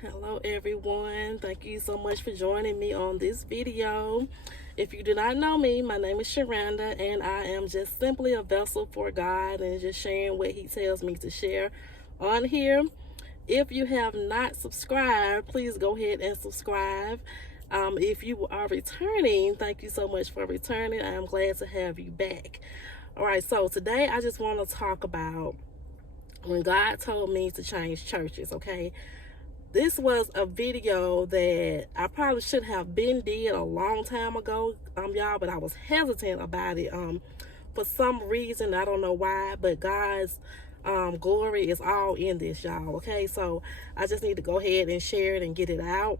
Hello everyone, thank you so much for joining me on this video. If you do not know me, my name is Sharanda and I am just simply a vessel for God and just sharing what he tells me to share on here. If you have not subscribed, please go ahead and subscribe. If you are returning, thank you so much for returning. I am glad to have you back. Alright, so today I just want to talk about when God told me to change churches, okay? This was a video that I probably should have been did a long time ago, y'all, but I was hesitant about it. For some reason, I don't know why, but God's glory is all in this, y'all. Okay, so I just need to go ahead and share it and get it out.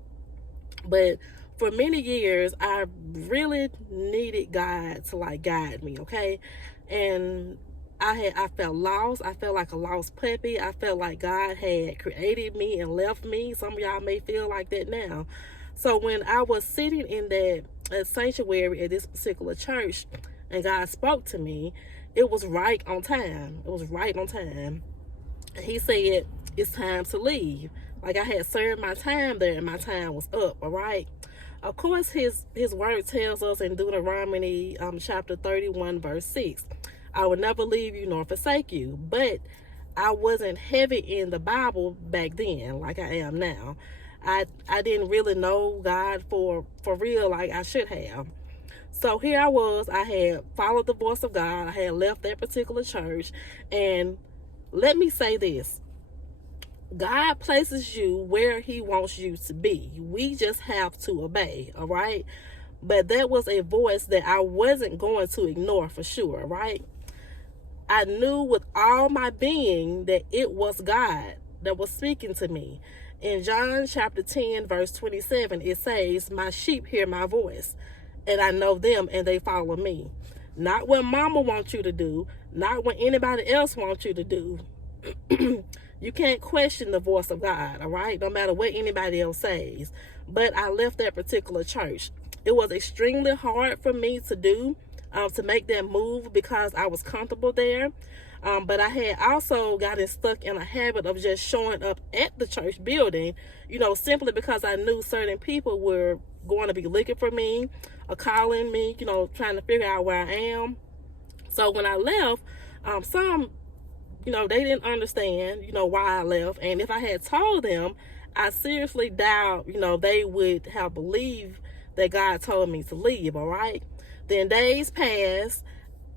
But for many years, I really needed God to like guide me, okay, and I felt lost. I felt like a lost puppy. I felt like God had created me and left me. Some of y'all may feel like that now. So when I was sitting in that sanctuary at this particular church and God spoke to me, it was right on time. It was right on time. He said, it's time to leave. Like I had served my time there and my time was up, all right? Of course, his word tells us in Deuteronomy chapter 31, verse 6, I will never leave you nor forsake you. But I wasn't heavy in the Bible back then like I am now. I didn't really know God for real like I should have. So here I was. I had followed the voice of God. I had left that particular church. And let me say this. God places you where he wants you to be. We just have to obey, all right? But that was a voice that I wasn't going to ignore for sure, right? I knew with all my being that it was God that was speaking to me. In John chapter 10, verse 27, it says, my sheep hear my voice, and I know them, and they follow me. Not what mama wants you to do, not what anybody else wants you to do. You can't question the voice of God, all right? No matter what anybody else says. But I left that particular church. It was extremely hard for me to do, to make that move because I was comfortable there. But I had also gotten stuck in a habit of just showing up at the church building, simply because I knew certain people were going to be looking for me or calling me, trying to figure out where I am. So when I left, some they didn't understand, why I left. And if I had told them, I seriously doubt, they would have believed that God told me to leave, all right? Then days pass.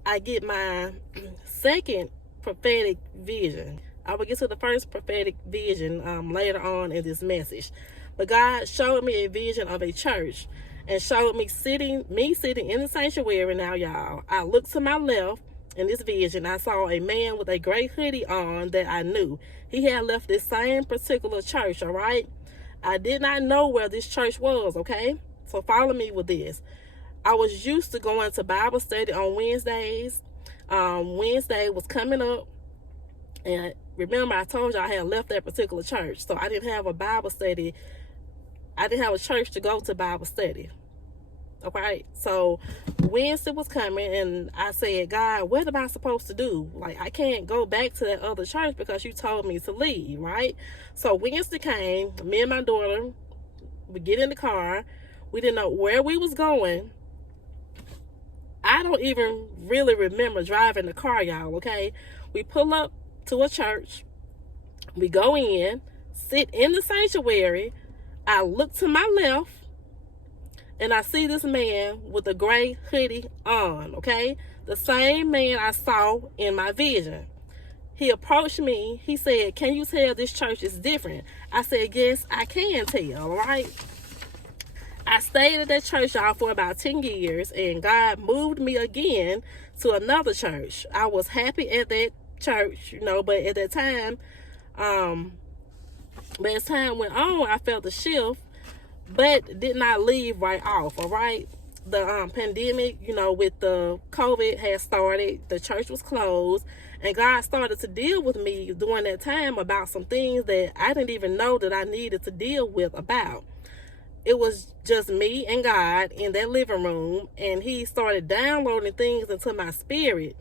I get my second prophetic vision. I will get to the first prophetic vision later on in this message. But God showed me a vision of a church and showed me sitting in the sanctuary now, y'all. I looked to my left. In this vision, I saw a man with a gray hoodie on that I knew. He had left this same particular church, all right? I did not know where this church was, okay? So follow me with this. I was used to going to Bible study on Wednesdays. Wednesday was coming up. And remember, I told you I had left that particular church. So I didn't have a Bible study. I didn't have a church to go to Bible study. Okay, so Wednesday was coming and I said, God, what am I supposed to do? Like, I can't go back to that other church because you told me to leave, right? So Wednesday came, me and my daughter, we get in the car. We didn't know where we was going. I don't even really remember driving the car, y'all, okay? We pull up to a church. We go in, sit in the sanctuary. I look to my left. And I see this man with a gray hoodie on, okay? The same man I saw in my vision. He approached me. He said, can you tell this church is different? I said, yes, I can tell, all right? I stayed at that church, y'all, for about 10 years, and God moved me again to another church. I was happy at that church, but at that time, but as time went on, I felt the shift, but did not leave right off, all right? The pandemic, with the COVID had started, the church was closed, and God started to deal with me during that time about some things that I didn't even know that I needed to deal with about. It was just me and God in that living room, and he started downloading things into my spirit,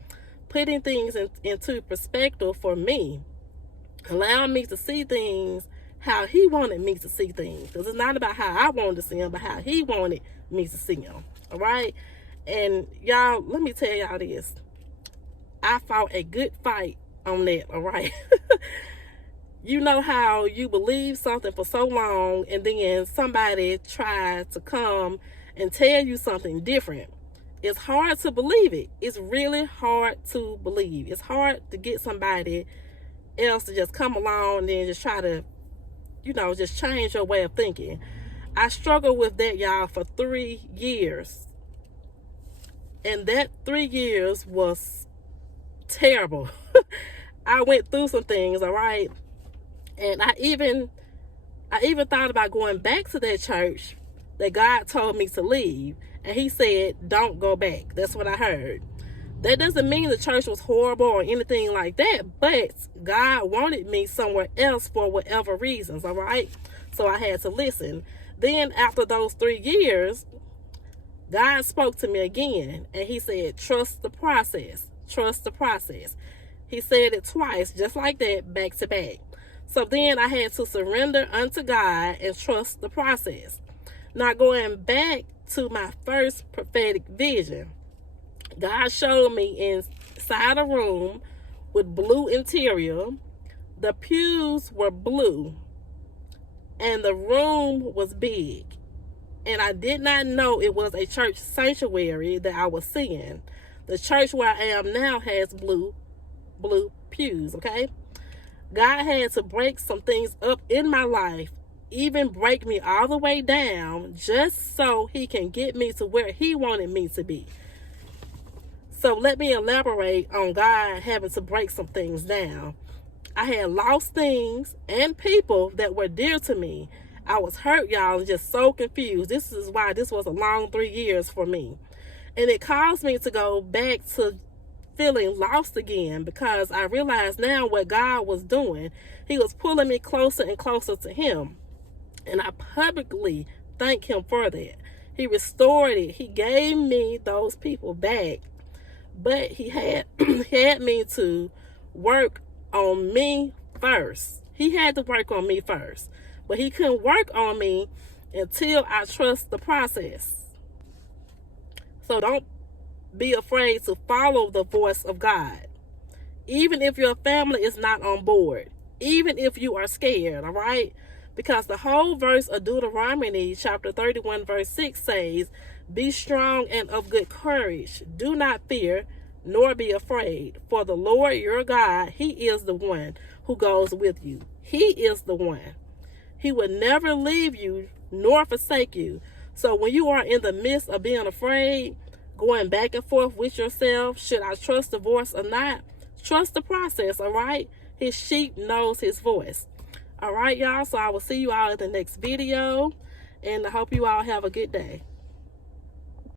putting things into perspective for me, allowing me to see things how he wanted me to see things. Because it's not about how I wanted to see him, but how he wanted me to see him. All right? And y'all, let me tell y'all this. I fought a good fight on that, all right? You know how you believe something for so long and then somebody tries to come and tell you something different. It's hard to believe it. It's really hard to believe. It's hard to get somebody else to just come along and then just try to, just change your way of thinking. I struggled with that, y'all, for 3 years. And that 3 years was terrible. I went through some things, all right? And I even thought about going back to that church that God told me to leave. And he said, don't go back. That's what I heard. That doesn't mean the church was horrible or anything like that, but God wanted me somewhere else for whatever reasons, all right? So I had to listen. Then after those 3 years, God spoke to me again, and he said, trust the process. Trust the process. He said it twice, just like that, back to back. So then I had to surrender unto God and trust the process. Now going back to my first prophetic vision, God showed me inside a room with blue interior. The pews were blue, and the room was big. And I did not know it was a church sanctuary that I was seeing. The church where I am now has blue pews, okay? God had to break some things up in my life, even break me all the way down, just so he can get me to where he wanted me to be. So let me elaborate on God having to break some things down. I had lost things and people that were dear to me. I was hurt, y'all, and just so confused. This is why this was a long 3 years for me. And it caused me to go back to feeling lost again, because I realized now what God was doing. He was pulling me closer and closer to him. And I publicly thank him for that. He restored it. He gave me those people back. But he had me to work on me first. He had to work on me first. But he couldn't work on me until I trust the process. So don't be afraid to follow the voice of God. Even if your family is not on board. Even if you are scared, all right? Because the whole verse of Deuteronomy chapter 31 verse 6 says, be strong and of good courage. Do not fear, nor be afraid. For the Lord your God, he is the one who goes with you. He is the one. He will never leave you nor forsake you. So when you are in the midst of being afraid, going back and forth with yourself, should I trust the voice or not? Trust the process, all right? His sheep knows his voice. All right, y'all. So I will see you all in the next video. And I hope you all have a good day.